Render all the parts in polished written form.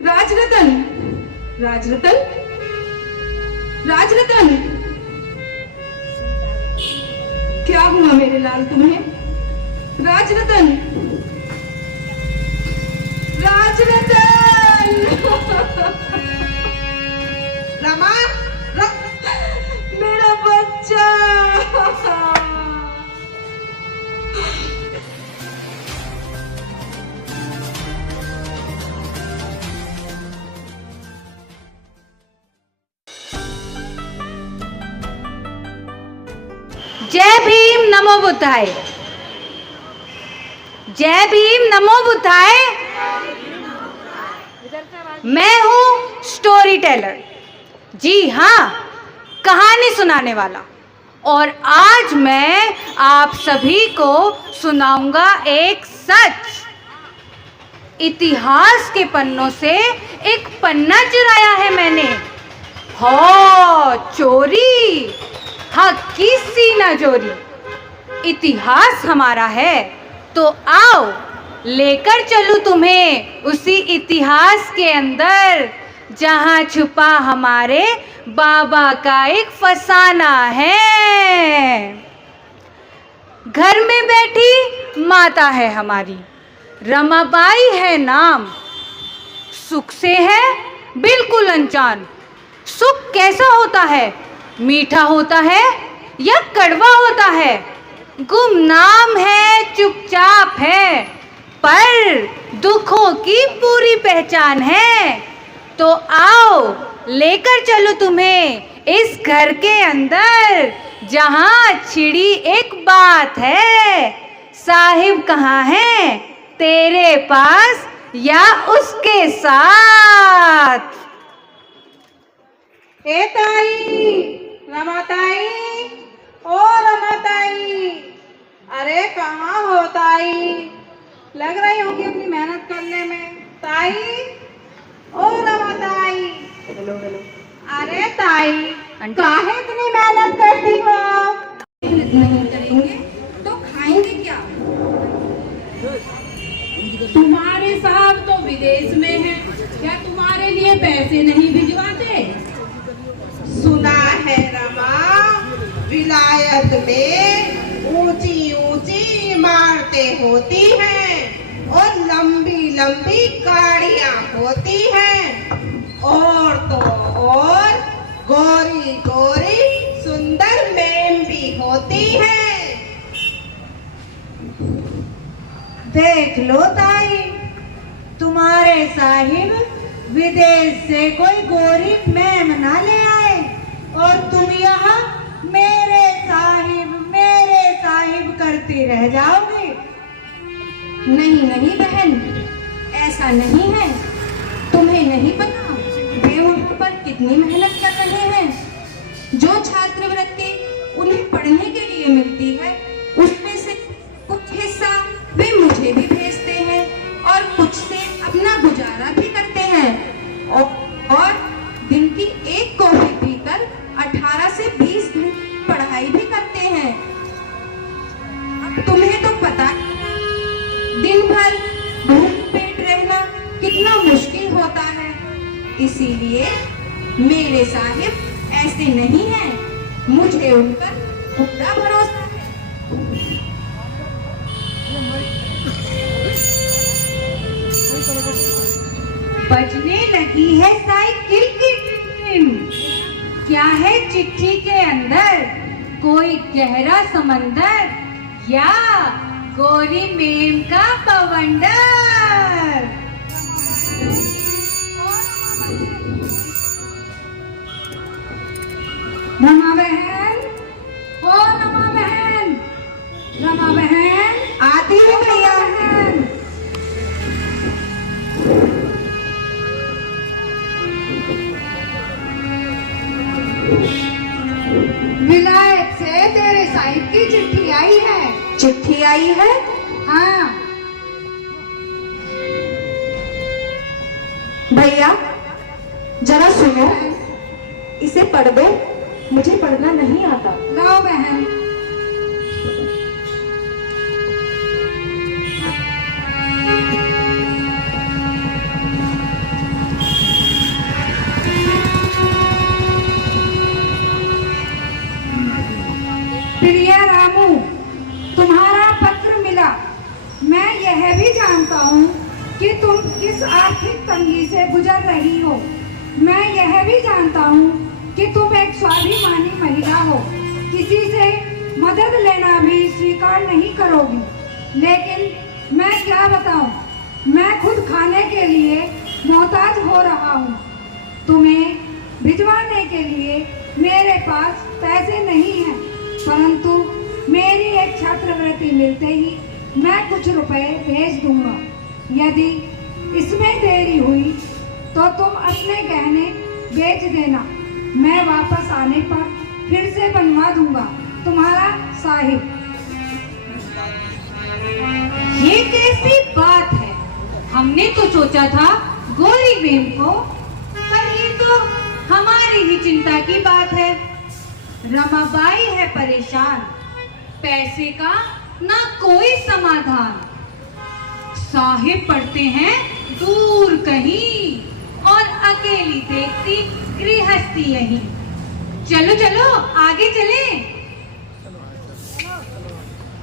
राजरतन, राजरतन, राजरतन, क्या हुआ मेरे लाल तुम्हें? राजरतन, राजरतन। रमा, मेरा बच्चा। जय भीम नमो बुद्धाय। जय भीम नमो बुद्धाय। मैं हूँ स्टोरी टेलर, जी हाँ, कहानी सुनाने वाला। और आज मैं आप सभी को सुनाऊंगा एक सच। इतिहास के पन्नों से एक पन्ना चुराया है मैंने। हो चोरी, हाँ किसी ना चोरी। इतिहास हमारा है तो आओ लेकर चलूं तुम्हें उसी इतिहास के अंदर, जहां छुपा हमारे बाबा का एक फसाना है। घर में बैठी माता है हमारी, रमाबाई है नाम। सुख से है बिल्कुल अनजान। सुख कैसा होता है? मीठा होता है या कड़वा होता है? गुमनाम है, चुपचाप है, पर दुखों की पूरी पहचान है। तो आओ लेकर चलो तुम्हें इस घर के अंदर, जहां छिड़ी एक बात है। साहिब कहाँ है, तेरे पास या उसके साथ? ए ताई, रमाताई, ओ रमाताई, अरे कहाँ हो ताई? लग रही होगी अपनी मेहनत करने में। ताई, ओ रमाताई, हेलो हेलो। अरे ताई, आंटी। काहे इतनी मेहनत करती हो? नहीं करेंगे तो खाएंगे क्या? तुम्हारे साहब तो विदेश में हैं, क्या तुम्हारे लिए पैसे नहीं भिजवाते? सुना है रमा, विलायत में ऊंची ऊंची इमारतें होती हैं और लंबी लंबी गाड़ियां होती हैं, और तो और गोरी गोरी सुंदर मैम भी होती हैं। देख लो ताई, तुम्हारे साहिब विदेश से कोई गोरी मैम ना ले आए और तुम यहाँ मेरे साहिब करती रह जाओगी। नहीं नहीं बहन, ऐसा नहीं है। तुम्हें नहीं पता वे वहाँ पर कितनी मेहनत कर रहे हैं। जो छात्रवृत्ति उन्हें पढ़ने के लिए मिलती है, उसमें से कुछ हिस्सा वे मुझे भी भेजते हैं और कुछ से अपना गुजारा भी करते हैं। और दिन की एक कॉफी पीकर 18 से 20 घंटे पढ़ाई भी करते हैं। अब तुम्हें तो पता है, दिन भर भूख पेट रहना कितना मुश्किल होता है। इसीलिए मेरे साहिब ऐसे नहीं हैं। मुझे उन पर पूरा भरोसा है। बजने लगी है साइकिल की टीम। क्या है चिट्ठी के अंदर? कोई गहरा समंदर या गोरी मेम का बवंडर? रमा बहन, ओ रमा बहन, रमा बहन, आती है भैया। बहन। विलायत से तेरे साहिब की चिट्ठी आई है। चिट्ठी आई है? हाँ भैया जरा सुनो, इसे पढ़ दो, मुझे पढ़ना नहीं आता। लो बहन। तंगी से गुजर रही हो। मैं यह भी जानता हूँ कि तुम एक स्वाभिमानी महिला हो, किसी से मदद लेना भी स्वीकार नहीं करोगी। लेकिन मैं क्या बताऊँ, मैं खुद खाने के लिए मोहताज हो रहा हूँ। तुम्हें भिजवाने के लिए मेरे पास पैसे नहीं हैं, परंतु मेरी एक छात्रवृत्ति मिलते ही मैं कुछ रुपए भेज दूंगा। यदि इसमें देरी हुई तो तुम अपने गहने बेच देना। मैं वापस आने पर फिर से बनवा दूंगा। तुम्हारा साहिब। ये कैसी बात है? हमने तो सोचा था गोरी बेम को, पर ये तो हमारी ही चिंता की बात है। रमाबाई है परेशान, पैसे का ना कोई समाधान। साहिब पढ़ते हैं दूर कहीं और अकेली देखती गृहस्थी यहीं। चलो चलो आगे चलें,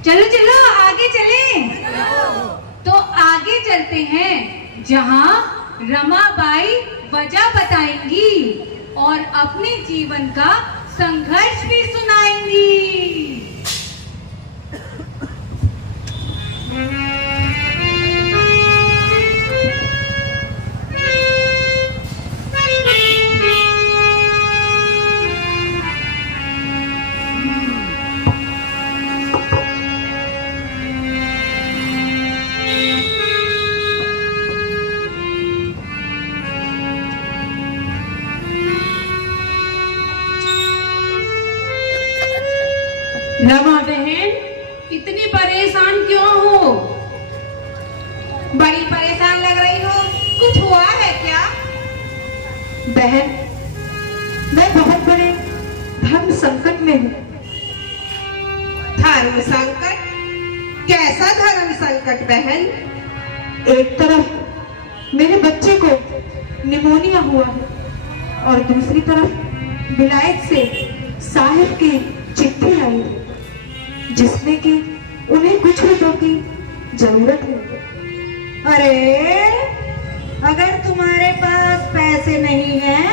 चलो चलो आगे चलें। तो आगे चलते हैं जहां रमाबाई वजह बताएंगी और अपने जीवन का संघर्ष भी सुनाएंगी। रमा बहन, इतनी परेशान क्यों हो? बड़ी परेशान लग रही हो, कुछ हुआ है क्या? बहन, मैं बहुत बड़े धर्म संकट में हूँ। धर्म संकट? कैसा धर्म संकट बहन? एक तरफ मेरे बच्चे को निमोनिया हुआ है और दूसरी तरफ विलायत से साहिब की चिट्ठी आई है जिसमें कि उन्हें कुछ रुपयों की जरूरत है। अरे, अगर तुम्हारे पास पैसे नहीं हैं,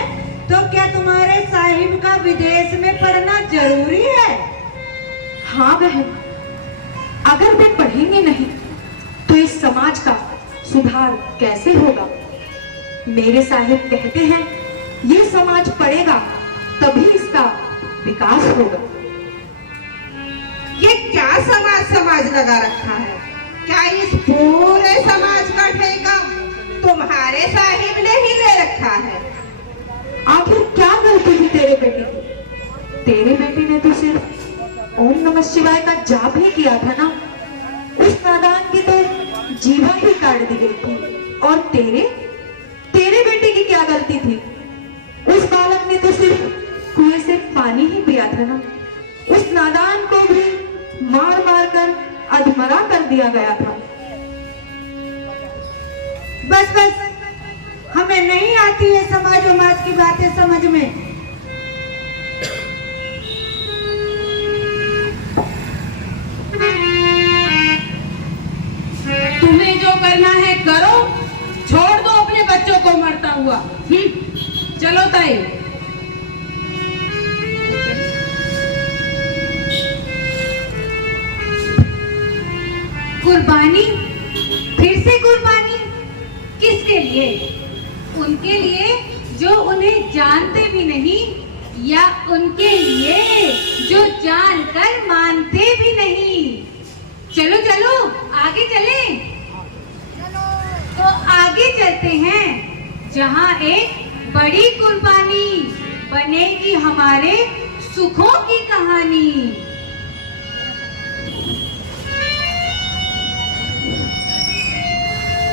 तो क्या तुम्हारे साहिब का विदेश में पढ़ना जरूरी है? हाँ बहन, अगर वे पढ़ेंगे नहीं तो इस समाज का सुधार कैसे होगा? मेरे साहिब कहते हैं ये समाज पढ़ेगा तभी इसका विकास होगा। ये क्या समाज लगा रखा है? क्या इस पूरे समाज का ठेका तुम्हारे साहिब ने ही ले रखा है? आखिर क्या गलती थी तेरे बेटे की? तेरे बेटे ने तो सिर्फ ओम नमः शिवाय का जाप ही किया था ना। उस नादान की तो जीवा ही काट दी गई थी। और तेरे बेटे की क्या गलती थी? उस बालक ने तो सिर्फ कुएं से पानी ही पिया था ना। उस नादान को भी मार मार कर अधमरा कर दिया गया था। बस बस, हमें नहीं आती है समाज की बातें समझ में। तुम्हें जो करना है करो, छोड़ दो अपने बच्चों को मरता हुआ। चलो ताई। कुर्बानी? फिर से कुर्बानी? किसके लिए? उनके लिए जो उन्हें जानते भी नहीं, या उनके लिए जो जानकर मानते भी नहीं? चलो चलो आगे चलें। तो आगे चलते हैं जहां एक बड़ी कुर्बानी बनेगी हमारे सुखों की कहानी।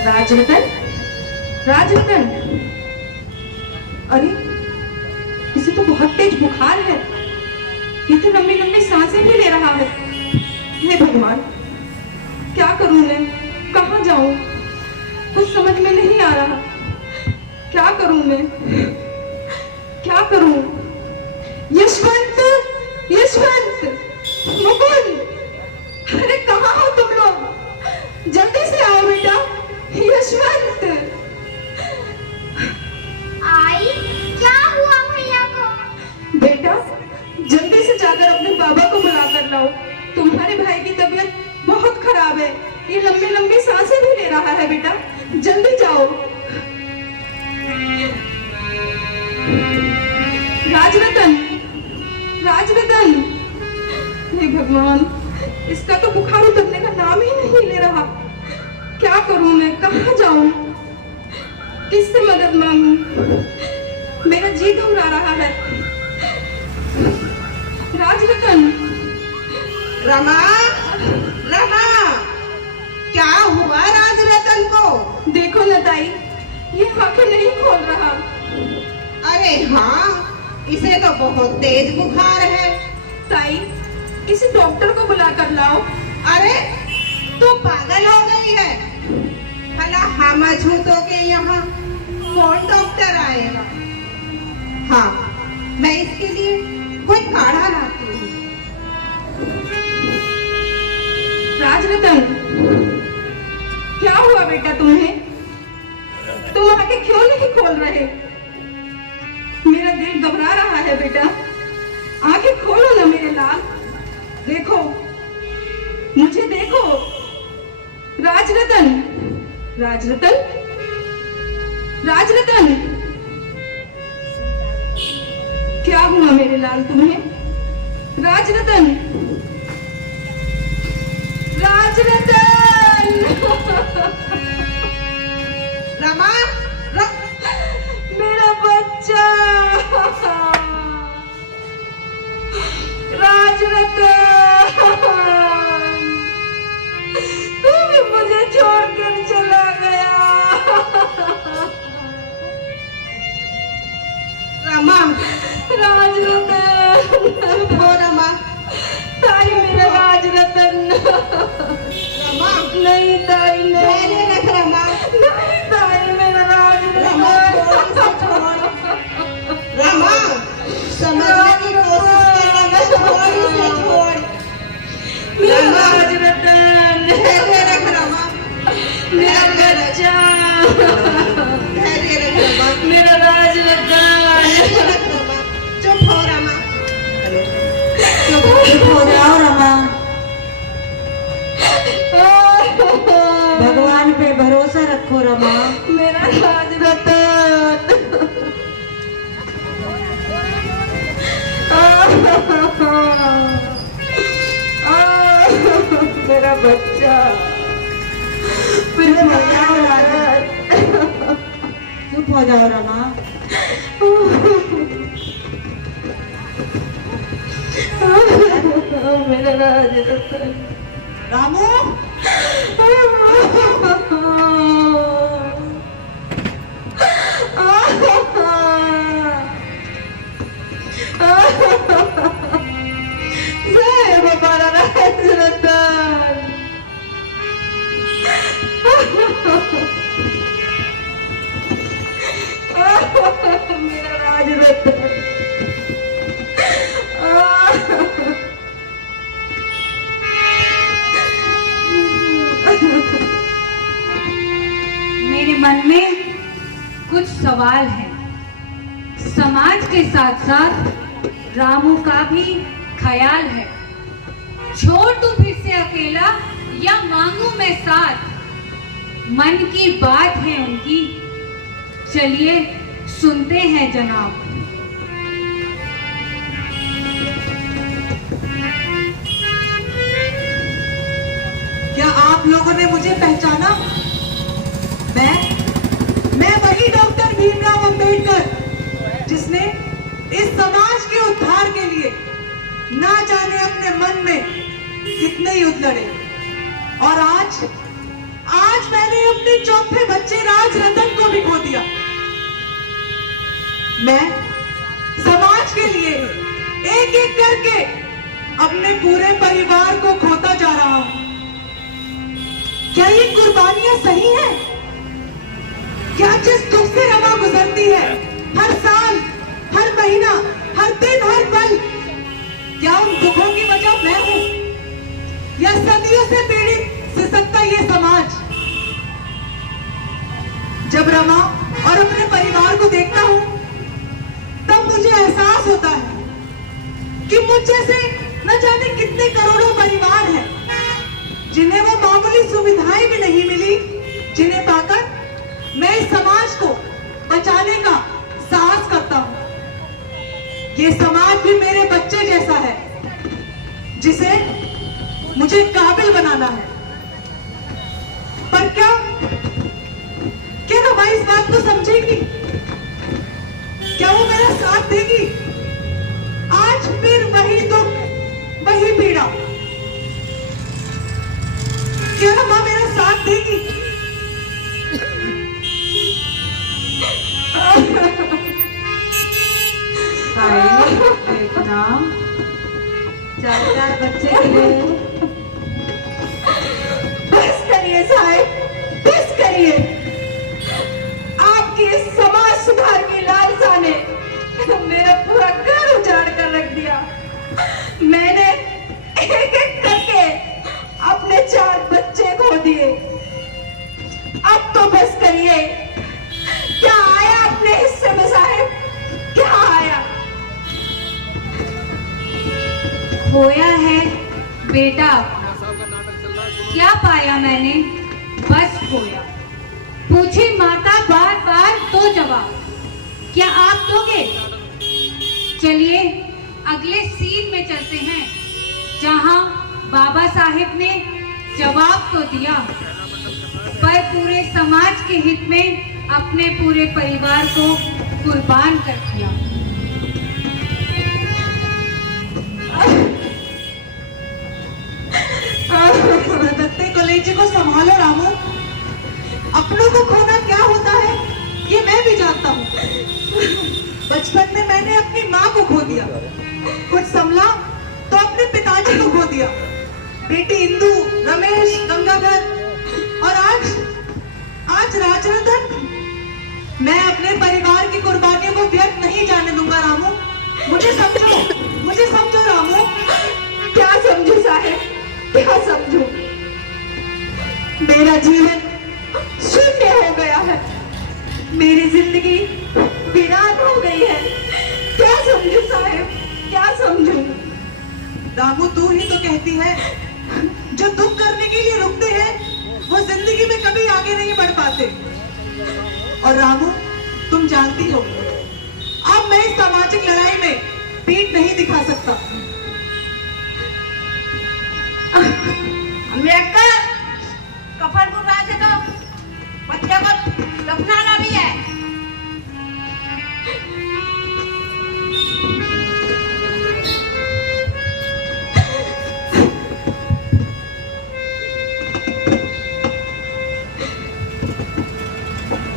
राजरतन, राजरतन, अरे इसे तो बहुत तेज बुखार है। ये तो लंबी लंबी सांसें भी ले रहा है। हे भगवान, क्या करूं मैं? कहाँ जाऊं? कुछ समझ में नहीं आ रहा। क्या करूं मैं? क्या करूं? यशवंत, यशवंत, मुकुंद, अरे कहाँ हो तुम लोग? जल्दी से आओ बेटा। यशवंत, आई, क्या हुआ भैया को? बेटा जल्दी से जाकर अपने बाबा को बुला कर लाओ। तुम्हारे भाई की तबीयत बहुत खराब है, ये लंबी लंबी सांसें भी ले रहा है। बेटा जल्दी जाओ। राजरतन, राजरतन, हे भगवान, इसका तो बुखार उतरने का नाम ही नहीं ले रहा। क्या करूं मैं, कहाँ जाऊं, किससे मदद मांगूं? मेरा जी घबरा रहा है। राजरतन, रमा, रमा, क्या हुआ राजरतन को? देखो न ताई, ये आंखें नहीं खोल रहा। अरे हाँ, इसे तो बहुत तेज बुखार है। ताई, किसी डॉक्टर को बुला कर लाओ। अरे तू पागल हो गई है? भला हम अछूतों के यहाँ कौन डॉक्टर आएगा? हाँ, मैं इसके लिए कोई काढ़ा लाती हूँ। राजरतन, क्या हुआ बेटा तुम्हें? तुम आंखें क्यों नहीं खोल रहे? मेरा दिल घबरा रहा है बेटा, आंखें खोलो ना मेरे लाल। देखो, मुझे देखो। राजरतन, राजरतन, राजरतन, क्या हुआ मेरे लाल तुम्हें? राजरतन, राजरतन, रमा, मेरा बच्चा, राजरतन, तू भी मुझे छोड़कर चला गया। रमा, राजरतन, चुप हो रमा। ताई मेरा राजरतन। रमा, नहीं ताई नहीं, धैर्य रख रमा। नहीं ताई मेरा रमा, थोड़ी सी राजरतन। छोड़। रमा, समझने की कोशिश कर रमा, थोड़ी सी छोड़। मेरा रमा, राजरतन, धैर्य रख रमा। मेरा बच्चा, धैर्य रख रमा। मेरा राजरतन। धैर्य रख रमा। चुप हो रमा। चुप हो जाओ रमा, भगवान पे भरोसा रखो रमा। मेरा राजरतन, मेरा बच्चा, मेरा राजरतन। चुप हो जाओ रमा। मेरा राजरतन। रामू, साहेब हमारा राजरतन। मेरा राजरतन। मेरे मन में कुछ सवाल हैं। समाज के साथ साथ रामू का भी ख्याल है। छोड़ दूं फिर से अकेला या मांगू मैं साथ? मन की बात है उनकी, चलिए सुनते हैं जनाब। क्या आप लोगों ने मुझे पहचाना? मैं वही डॉक्टर भीमराव अंबेडकर जिसने इस समाज के उद्धार के लिए ना जाने अपने मन में कितने युद्ध लड़े, और आज मैंने अपने चौथे बच्चे राजरतन को भी खो दिया। मैं समाज के लिए एक एक करके अपने पूरे परिवार को खोता जा रहा हूं। क्या ये कुर्बानियां सही हैं? क्या जिस दुख से रमा गुजरती है हर साल, हर महीना, हर दिन, हर पल, क्या उन दुखों की वजह मैं हूं या सदियों से पीड़ित सिसकता ये समाज? जब रमा और अपने परिवार मुझ जैसे न जाने कितने करोड़ों परिवार हैं जिन्हें वो मामूली सुविधाएं भी नहीं मिली, जिन्हें पाकर मैं इस समाज को बचाने का साहस करता हूँ। ये समाज भी मेरे बच्चे जैसा है जिसे मुझे काबिल बनाना है। पर क्या रमा इस बात को समझेगी? क्या वो मेरा साथ देगी? आज फिर वही दुख, वही पीड़ा। क्या रमा मेरा साथ देगी? देखना 4 बच्चे के लिए बस करिए साहब, बस करिए। आपकी इस समाज सुधार की लालसा ने मेरा पूरा घर उजाड़ कर रख दिया। मैंने एक एक करके अपने 4 बच्चे खो दिए। अब तो बस करिए। क्या आया अपने हिस्से में साहब? क्या आया? खोया है बेटा, क्या पाया मैंने? बस खोया। पूछी माता बार बार तो जवाब क्या आप दोगे? चलिए अगले सीन में चलते हैं, जहां बाबा साहेब ने जवाब तो दिया पर पूरे समाज के हित में अपने पूरे परिवार को कुर्बान कर दिया। दत्ते कलेजे को संभालो रामू। अपनों को खोना क्या होता है ये मैं भी जानता हूँ। बचपन में मैंने अपनी माँ को खो दिया, कुछ संभला तो अपने पिताजी को खो दिया, बेटी इंदु, रमेश, गंगाधर और आज राजरतन। मैं अपने परिवार की कुर्बानियों को व्यर्थ नहीं जाने दूंगा रामू। मुझे समझो रामू। क्या समझू साहब, क्या समझू? मेरा जीवन शून्य हो गया है, मेरी जिंदगी वीरान हो गई है। क्या समझू साहब, क्या समझू? रामू तू ही तो कहती है जो दुख करने के लिए रुकते हैं वो जिंदगी में कभी आगे नहीं बढ़ पाते। और रामू तुम जानती हो अब मैं इस सामाजिक लड़ाई में पीठ नहीं दिखा सकता। अम्बिका कफन को से तो बच्चे को दफनाना भी है।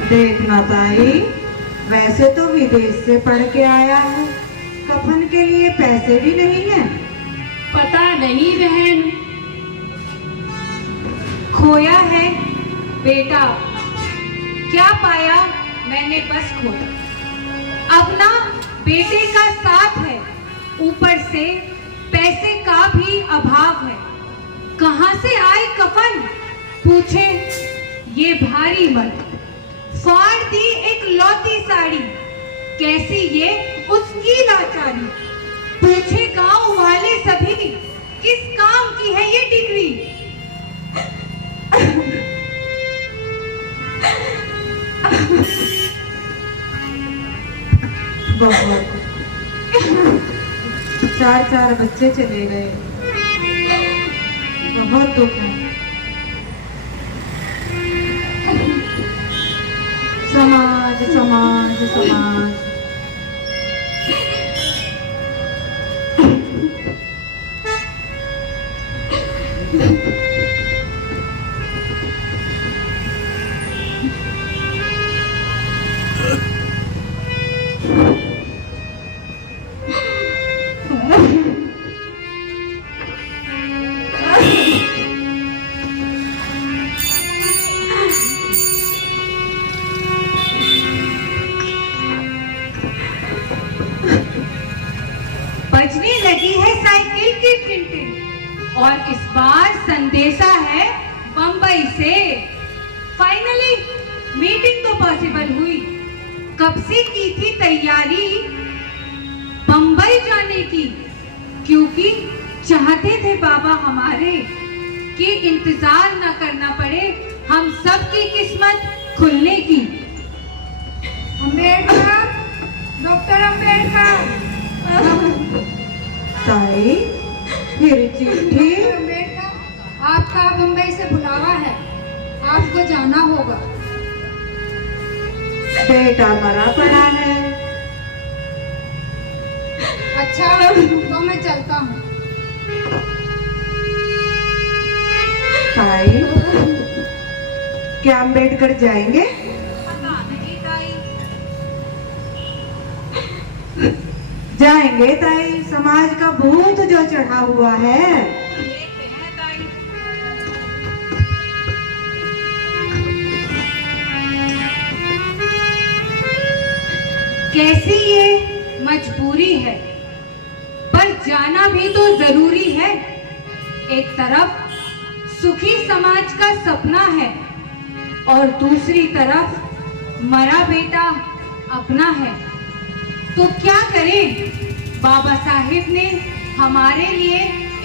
देखना ताई, वैसे तो विदेश से पढ़ के आया है, कफन के लिए पैसे भी नहीं है। पता नहीं बहन, खोया है बेटा, क्या पाया मैंने? बस खोया। अब ना बेटे का साथ है, ऊपर से पैसे का भी अभाव है। कहां से आए कफन? पूछे ये भारी मन, फाड़ दी एक लौती साड़ी, कैसी ये उसकी लाचारी। पूछे गांव वाले सभी किस काम की है ये डिग्री? बहुत 4 बच्चे चले गए, बहुत दुख है। समाज समाज समाज। बजने लगी है साइकिल की टिन-टिन और इस बार संदेशा है बंबई से। फाइनली मीटिंग तो पॉसिबल हुई, कब से की थी तैयारी बंबई जाने की। क्योंकि चाहते थे बाबा हमारे कि इंतजार न करना पड़े हम सबकी किस्मत खुलने की। अम्बेडकर, डॉक्टर अम्बेडकर, ताई फिर चिट्ठी। अम्बेडकर, आपका बम्बई से बुलावा है, आपको जाना होगा। बेटा मरा पड़ा है। अच्छा तो मैं चलता हूँ। ताई क्या अम्बेडकर जाएंगे? जाएंगे ताई, समाज का भूत जो चढ़ा हुआ है। कैसी ये मजबूरी है, पर जाना भी तो जरूरी है। एक तरफ सुखी समाज का सपना है और दूसरी तरफ मरा बेटा अपना है। तो क्या करें, बाबा साहेब ने हमारे लिए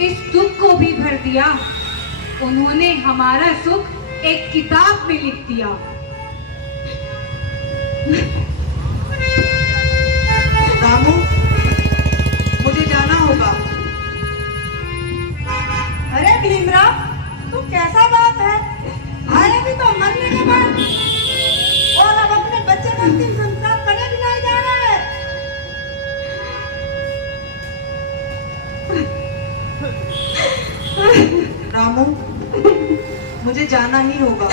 इस दुख को भी भर दिया। उन्होंने हमारा सुख एक किताब में लिख दिया। रामू, मुझे जाना होगा। अरे भीमराव, तू कैसा बात है? आए भी तो मरने के बाद और अब अपने बच्चे का अंतिम संस्कार करने भी नहीं जा रहे। रामू, मुझे जाना ही होगा।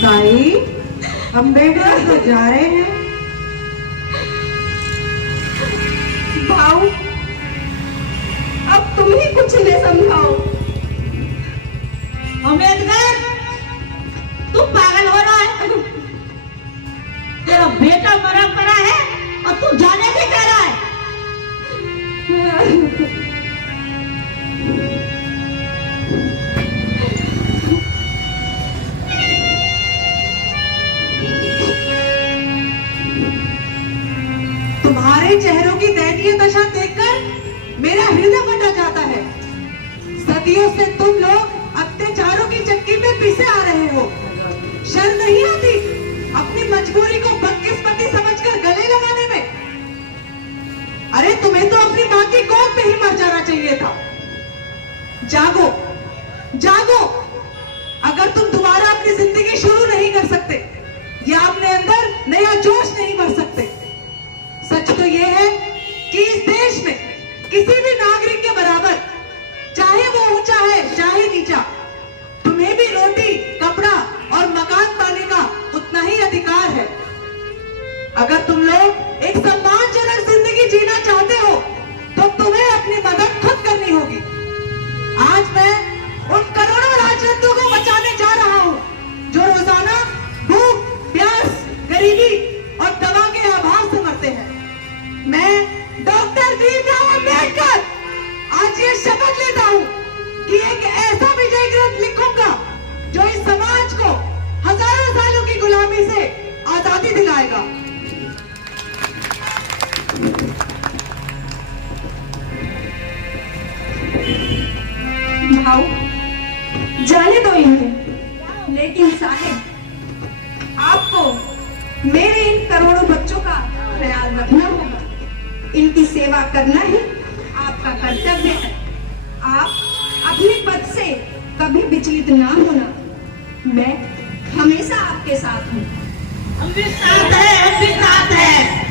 ताई अम्बेडकर तो जा रहे हैं। भाऊ, अब तुम ही कुछ ले समझाओ। अम्बेडकर, तू पागल हो रहा है। तेरा बेटा मरा पड़ा है और तू जाने से कह रहा है। तुम्हारे चेहरों की दयनीय दशा देखकर मेरा हृदय फटा जाता है। सदियों से तुम लोग अत्याचारों की चक्की में पिसे आ रहे हो। शर्म नहीं आती अपनी मजबूरी को बदकिस्मती समझकर गले लगाने में? अरे तुम्हें तो अपनी मां की गोद में ही मर जाना चाहिए था। जागो, जागो। अगर तुम दोबारा अपनी जिंदगी शुरू नहीं कर सकते या अपने अंदर नया जोश नहीं भर सकते, सच तो यह है कि इस देश में किसी भी नागरिक के बराबर, चाहे वो ऊंचा है चाहे नीचा, तुम्हें भी रोटी, कपड़ा और मकान पाने का उतना ही अधिकार है। अगर तुम लोग एक सम्मानजनक जिंदगी जीना चाहते हो तो तुम्हें अपनी मदद खुद करनी होगी। आज मैं उन करोड़ों राजरत्नों को बचाने जा रहा हूं जो रोजाना भूख, प्यास, गरीबी और दवा के अभाव से मरते हैं। मैं डॉक्टर भीमराव अम्बेडकर आज ये शपथ लेता हूँ कि एक ऐसा विजय ग्रंथ लिखूंगा जो इस समाज को हजारों सालों की गुलामी से आजादी दिलाएगा। भाऊ, जाने दो इन्हें, लेकिन साहेब आपको मेरे इन करोड़ों बच्चों का ख्याल रखना होगा। इनकी सेवा करना ही आपका कर्तव्य है। आप अपने पद से कभी विचलित ना होना। मैं हमेशा आपके साथ हूँ। हम भी साथ हैं, हम भी साथ हैं।